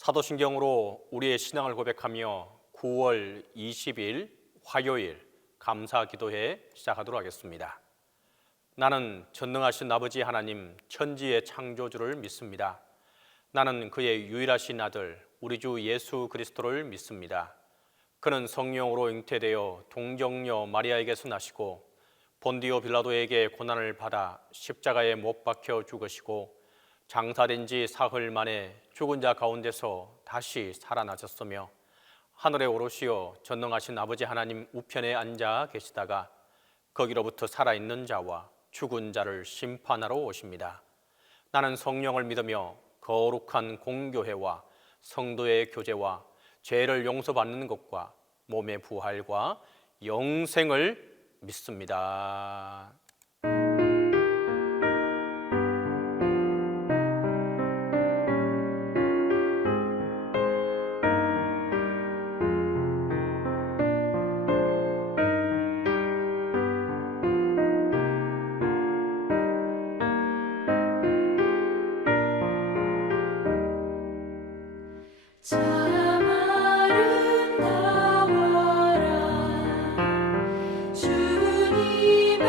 사도신경으로 우리의 신앙을 고백하며 9월 20일 화요일 감사기도회 시작하도록 하겠습니다. 나는 전능하신 아버지 하나님 천지의 창조주를 믿습니다. 나는 그의 유일하신 아들 우리 주 예수 그리스도를 믿습니다. 그는 성령으로 잉태되어 동정녀 마리아에게서 나시고 본디오 빌라도에게 고난을 받아 십자가에 못 박혀 죽으시고 장사된 지 사흘 만에 죽은 자 가운데서 다시 살아나셨으며 하늘에 오르시어 전능하신 아버지 하나님 우편에 앉아 계시다가 거기로부터 살아있는 자와 죽은 자를 심판하러 오십니다. 나는 성령을 믿으며 거룩한 공교회와 성도의 교제와 죄를 용서받는 것과 몸의 부활과 영생을 믿습니다. 주님의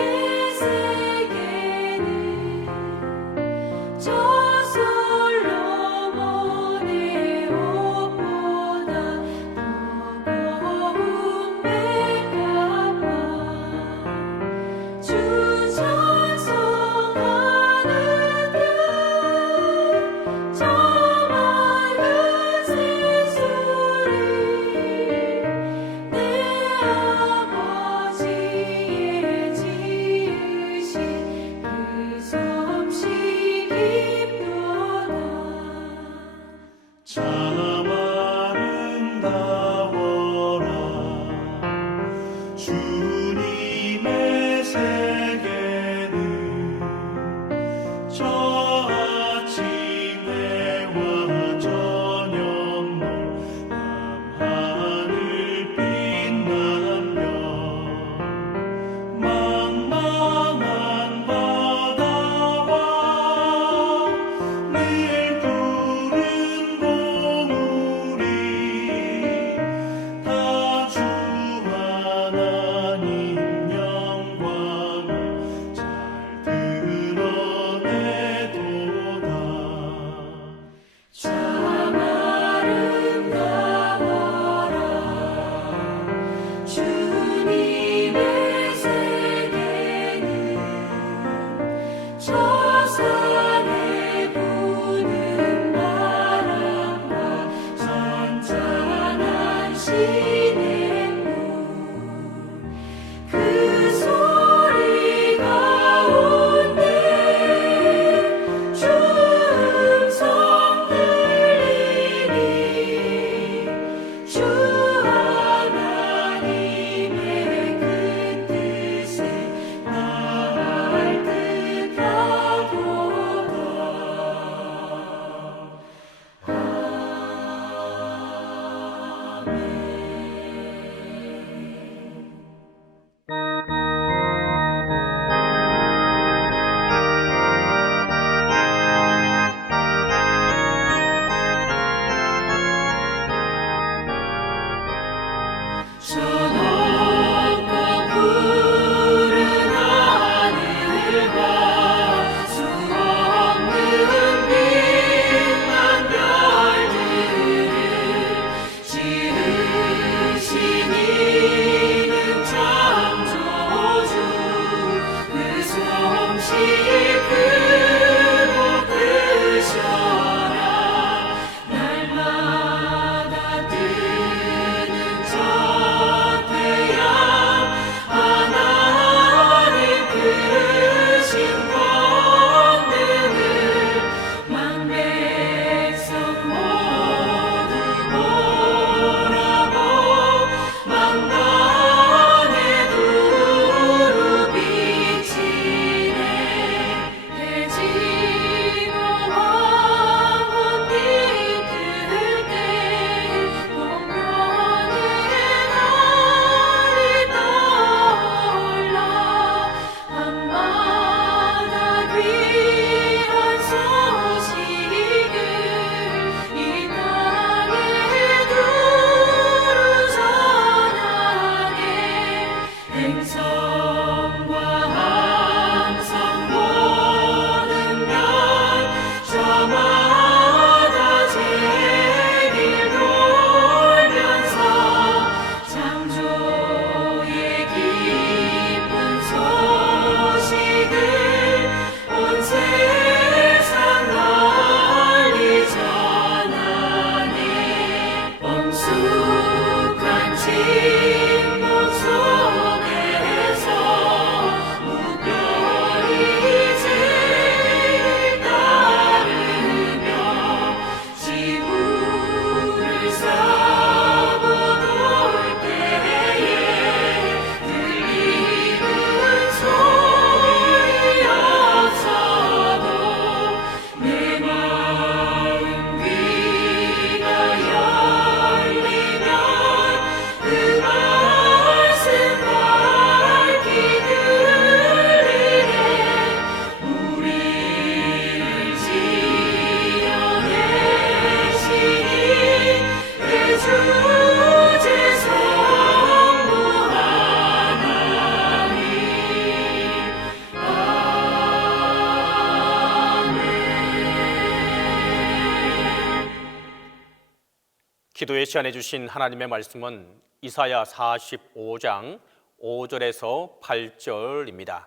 기도의 시간에 주신 하나님의 말씀은 이사야 45장 5절에서 8절입니다.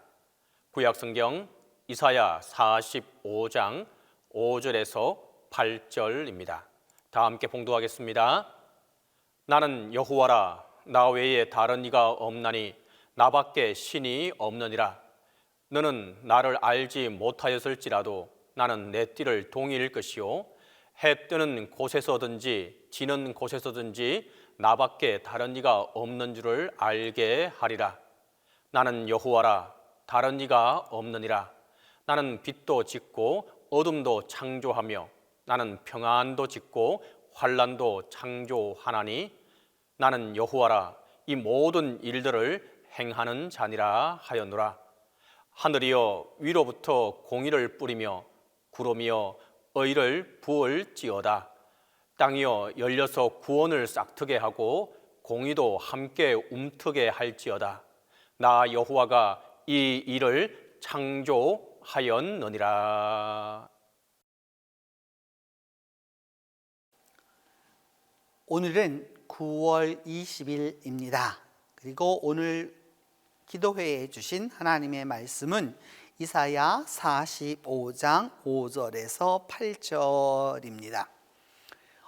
구약성경 이사야 45장 5절에서 8절입니다. 다 함께 봉독하겠습니다. 나는 여호와라, 나 외에 다른 이가 없나니 나밖에 신이 없느니라. 너는 나를 알지 못하였을지라도 나는 내 띠를 동일 것이요 해 뜨는 곳에서든지 지는 곳에서든지 나밖에 다른 이가 없는 줄을 알게 하리라. 나는 여호와라, 다른 이가 없느니라. 나는 빛도 짓고 어둠도 창조하며 나는 평안도 짓고 환난도 창조하나니 나는 여호와라, 이 모든 일들을 행하는 자니라 하였노라. 하늘이여 위로부터 공의를 뿌리며 구름이여 의를 부을지어다. 땅이여 열려서 구원을 싹트게 하고 공의도 함께 움트게 할지어다. 나 여호와가 이 일을 창조하였느니라. 오늘은 9월 20일입니다. 그리고 오늘 기도회에 주신 하나님의 말씀은 이사야 45장 5절에서 8절입니다.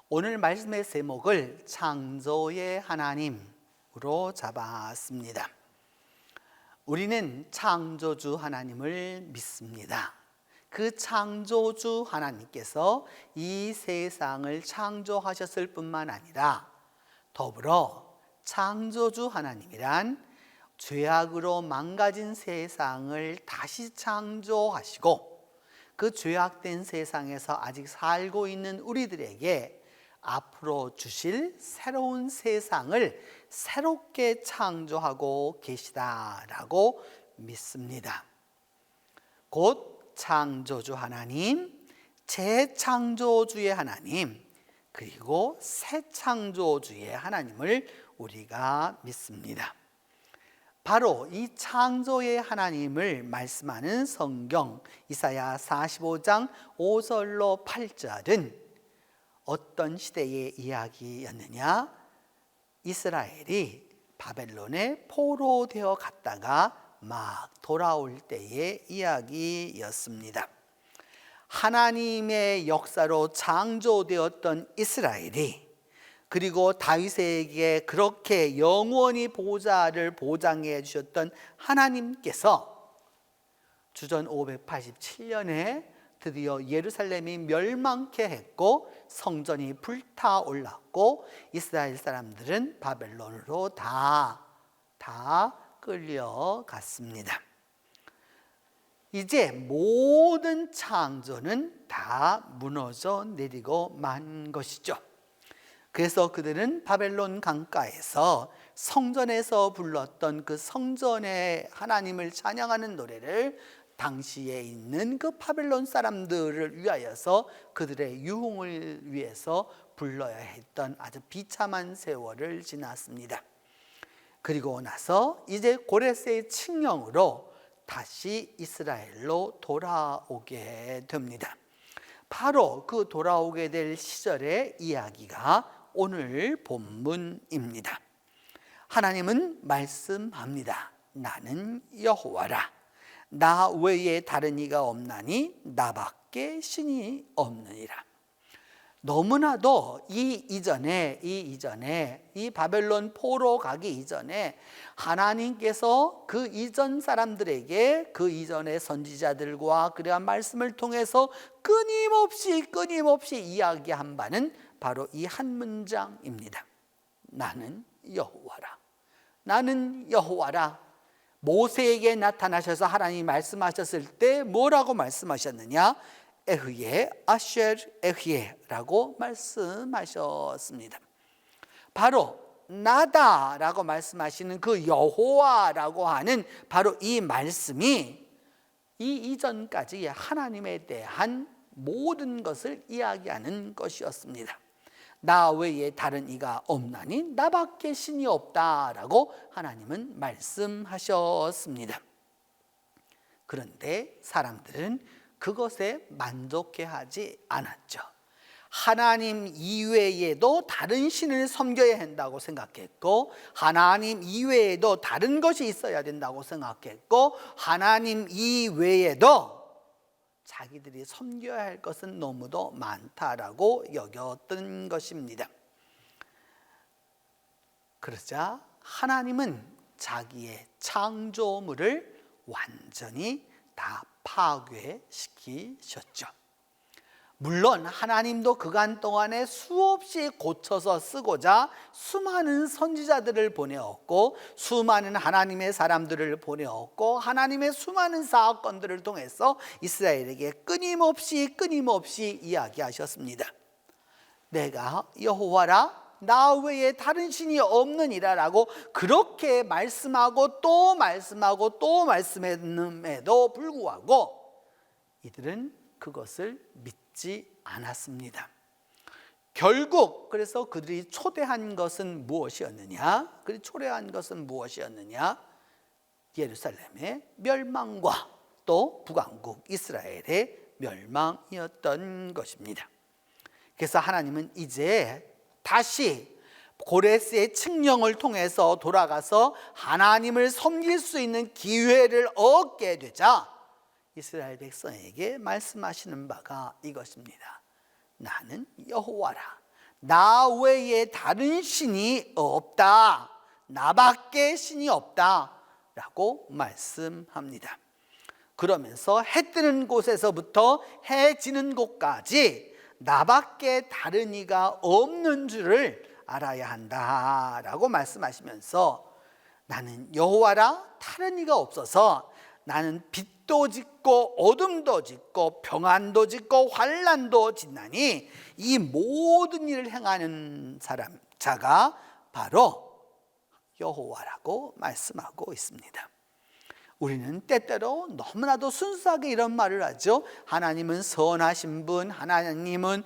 오늘 말씀의 제목을 창조의 하나님으로 잡았습니다. 우리는 창조주 하나님을 믿습니다. 그 창조주 하나님께서 이 세상을 창조하셨을 뿐만 아니라 더불어 창조주 하나님이란 죄악으로 망가진 세상을 다시 창조하시고 그 죄악된 세상에서 아직 살고 있는 우리들에게 앞으로 주실 새로운 세상을 새롭게 창조하고 계시다라고 믿습니다. 곧 창조주 하나님, 재창조주의 하나님, 그리고 새 창조주의 하나님을 우리가 믿습니다. 바로 이 창조의 하나님을 말씀하는 성경 이사야 45장 5절로 8절은 어떤 시대의 이야기였느냐? 이스라엘이 바벨론에 포로되어 갔다가 막 돌아올 때의 이야기였습니다. 하나님의 역사로 창조되었던 이스라엘이 그리고 다윗에게 그렇게 영원히 보좌를 보장해 주셨던 하나님께서 주전 587년에 드디어 예루살렘이 멸망케 했고 성전이 불타올랐고 이스라엘 사람들은 바벨론으로 다 끌려갔습니다. 이제 모든 창조는 다 무너져 내리고 만 것이죠. 그래서 그들은 바벨론 강가에서 성전에서 불렀던 그 성전의 하나님을 찬양하는 노래를 당시에 있는 그 바벨론 사람들을 위하여서 그들의 유흥을 위해서 불러야 했던 아주 비참한 세월을 지났습니다. 그리고 나서 이제 고레스의 칙령으로 다시 이스라엘로 돌아오게 됩니다. 바로 그 돌아오게 될 시절의 이야기가 오늘 본문입니다. 하나님은 말씀합니다. 나는 여호와라. 나 외에 다른 이가 없나니 나밖에 신이 없느니라. 너무나도 이 바벨론 포로 가기 이전에 하나님께서 그 이전 사람들에게 그 이전의 선지자들과 그러한 말씀을 통해서 끊임없이 이야기한 바는 바로 이 한 문장입니다. 나는 여호와라. 나는 여호와라. 모세에게 나타나셔서 하나님이 말씀하셨을 때 뭐라고 말씀하셨느냐? 에흐예 아쉘 에흐예라고 말씀하셨습니다. 바로 나다라고 말씀하시는 그 여호와라고 하는 바로 이 말씀이 이 이전까지 하나님에 대한 모든 것을 이야기하는 것이었습니다. 나 외에 다른 이가 없나니 나밖에 신이 없다라고 하나님은 말씀하셨습니다. 그런데 사람들은 그것에 만족해하지 않았죠. 하나님 이외에도 다른 신을 섬겨야 한다고 생각했고, 하나님 이외에도 다른 것이 있어야 된다고 생각했고, 하나님 이외에도 자기들이 섬겨야 할 것은 너무도 많다라고 여겼던 것입니다. 그러자 하나님은 자기의 창조물을 완전히 다 파괴시키셨죠. 물론 하나님도 그간 동안에 수없이 고쳐서 쓰고자 수많은 선지자들을 보내었고, 수많은 하나님의 사람들을 보내었고, 하나님의 수많은 사건들을 통해서 이스라엘에게 끊임없이 이야기하셨습니다. 내가 여호와라, 나 외에 다른 신이 없느니라라고 그렇게 말씀하고 또 말씀했음에도 불구하고 이들은 그것을 믿지 않았습니다. 결국 그래서 그들이 초대한 것은 무엇이었느냐? 예루살렘의 멸망과 또 북왕국 이스라엘의 멸망이었던 것입니다. 그래서 하나님은 이제 다시 고레스의 칙령을 통해서 돌아가서 하나님을 섬길 수 있는 기회를 얻게 되자 이스라엘 백성에게 말씀하시는 바가 이것입니다. 나는 여호와라, 나 외에 다른 신이 없다, 나밖에 신이 없다 라고 말씀합니다. 그러면서 해 뜨는 곳에서부터 해 지는 곳까지 나밖에 다른 이가 없는 줄을 알아야 한다라고 말씀하시면서, 나는 여호와라, 다른 이가 없어서 나는 빛도 짓고 어둠도 짓고 평안도 짓고 환난도 짓나니 이 모든 일을 행하는 자가 바로 여호와라고 말씀하고 있습니다. 우리는 때때로 너무나도 순수하게 이런 말을 하죠. 하나님은 선하신 분, 하나님은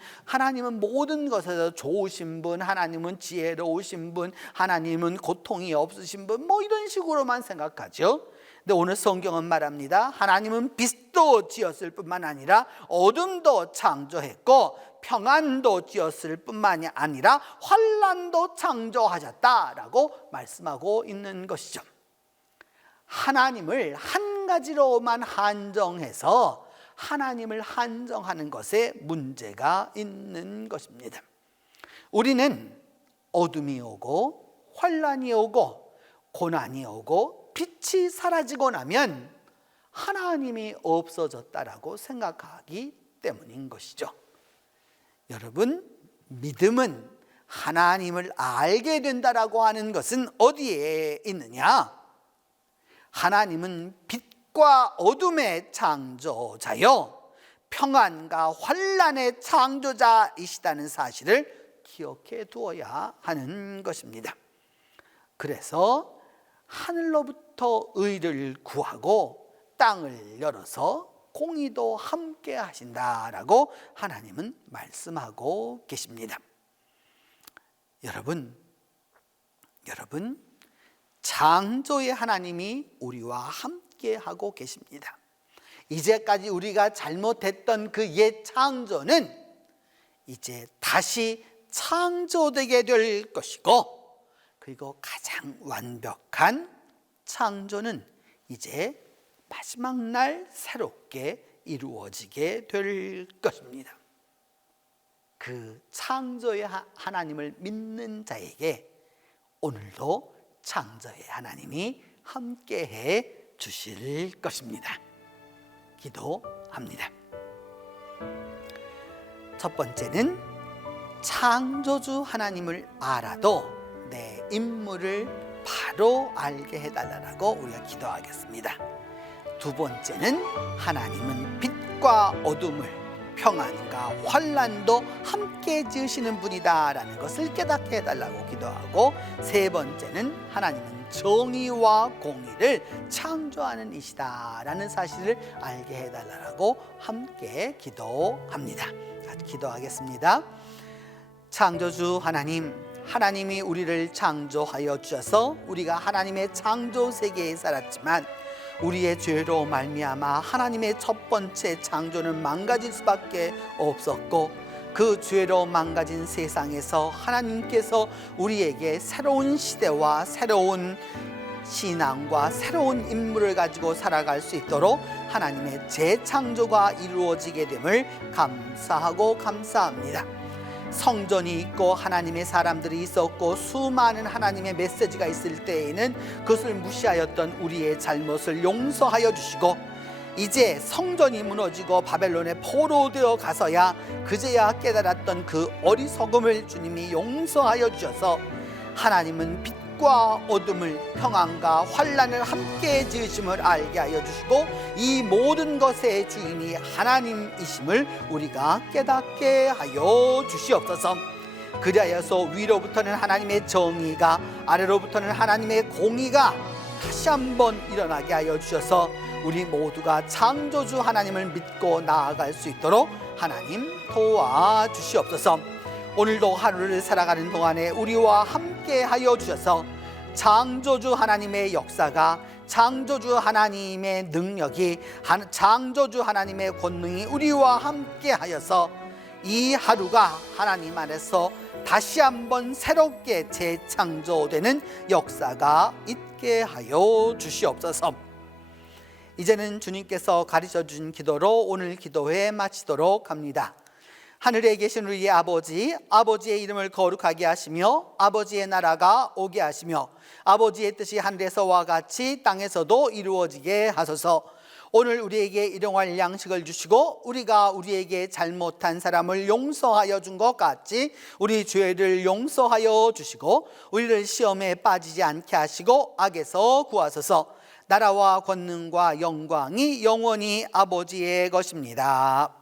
모든 것에서 좋으신 분, 하나님은 지혜로우신 분, 하나님은 고통이 없으신 분, 뭐 이런 식으로만 생각하죠. 근데 오늘 성경은 말합니다. 하나님은 빛도 지었을 뿐만 아니라 어둠도 창조했고 평안도 지었을 뿐만이 아니라 환난도 창조하셨다라고 말씀하고 있는 것이죠. 하나님을 한 가지로만 한정해서 하나님을 한정하는 것에 문제가 있는 것입니다. 우리는 어둠이 오고 환난이 오고 고난이 오고 빛이 사라지고 나면 하나님이 없어졌다라고 생각하기 때문인 것이죠. 여러분, 믿음은 하나님을 알게 된다라고 하는 것은 어디에 있느냐? 하나님은 빛과 어둠의 창조자요 평안과 환난의 창조자이시다는 사실을 기억해 두어야 하는 것입니다. 그래서 하늘로부터 의를 구하고 땅을 열어서 공의도 함께 하신다라고 하나님은 말씀하고 계십니다. 여러분, 창조의 하나님이 우리와 함께 하고 계십니다. 이제까지 우리가 잘못했던 그 옛 창조는 이제 다시 창조되게 될 것이고, 그리고 가장 완벽한 창조는 이제 마지막 날 새롭게 이루어지게 될 것입니다. 그 창조의 하나님을 믿는 자에게 오늘도 창조의 하나님이 함께해 주실 것입니다. 기도합니다. 첫 번째는 창조주 하나님을 알아도 내 임무를 바로 알게 해달라고 우리가 기도하겠습니다. 두 번째는 하나님은 빛과 어둠을 평안과 환난도 함께 지으시는 분이다라는 것을 깨닫게 해달라고 기도하고, 세 번째는 하나님은 정의와 공의를 창조하는 이시다라는 사실을 알게 해달라고 함께 기도합니다. 기도하겠습니다. 창조주 하나님, 하나님이 우리를 창조하여 주셔서 우리가 하나님의 창조 세계에 살았지만 우리의 죄로 말미암아 하나님의 첫 번째 창조는 망가질 수밖에 없었고, 그 죄로 망가진 세상에서 하나님께서 우리에게 새로운 시대와 새로운 신앙과 새로운 인물을 가지고 살아갈 수 있도록 하나님의 재창조가 이루어지게 됨을 감사하고 감사합니다. 성전이 있고 하나님의 사람들이 있었고 수많은 하나님의 메시지가 있을 때에는 그것을 무시하였던 우리의 잘못을 용서하여 주시고, 이제 성전이 무너지고 바벨론에 포로되어 가서야 그제야 깨달았던 그 어리석음을 주님이 용서하여 주셔서 하나님은 빛과 어둠을, 평안과 환난을 함께 지으심을 알게 하여 주시고, 이 모든 것의 주인이 하나님이심을 우리가 깨닫게 하여 주시옵소서. 그리하여서 위로부터는 하나님의 정의가, 아래로부터는 하나님의 공의가 다시 한번 일어나게 하여 주셔서 우리 모두가 창조주 하나님을 믿고 나아갈 수 있도록 하나님 도와주시옵소서. 오늘도 하루를 살아가는 동안에 우리와 함께 하여 주셔서 창조주 하나님의 역사가, 창조주 하나님의 능력이, 창조주 하나님의 권능이 우리와 함께 하여서 이 하루가 하나님 안에서 다시 한번 새롭게 재창조되는 역사가 있게 하여 주시옵소서. 이제는 주님께서 가르쳐 준 기도로 오늘 기도회 마치도록 합니다. 하늘에 계신 우리 아버지, 아버지의 이름을 거룩하게 하시며 아버지의 나라가 오게 하시며 아버지의 뜻이 하늘에서와 같이 땅에서도 이루어지게 하소서. 오늘 우리에게 일용할 양식을 주시고 우리가 우리에게 잘못한 사람을 용서하여 준 것 같이 우리 죄를 용서하여 주시고 우리를 시험에 빠지지 않게 하시고 악에서 구하소서. 나라와 권능과 영광이 영원히 아버지의 것입니다.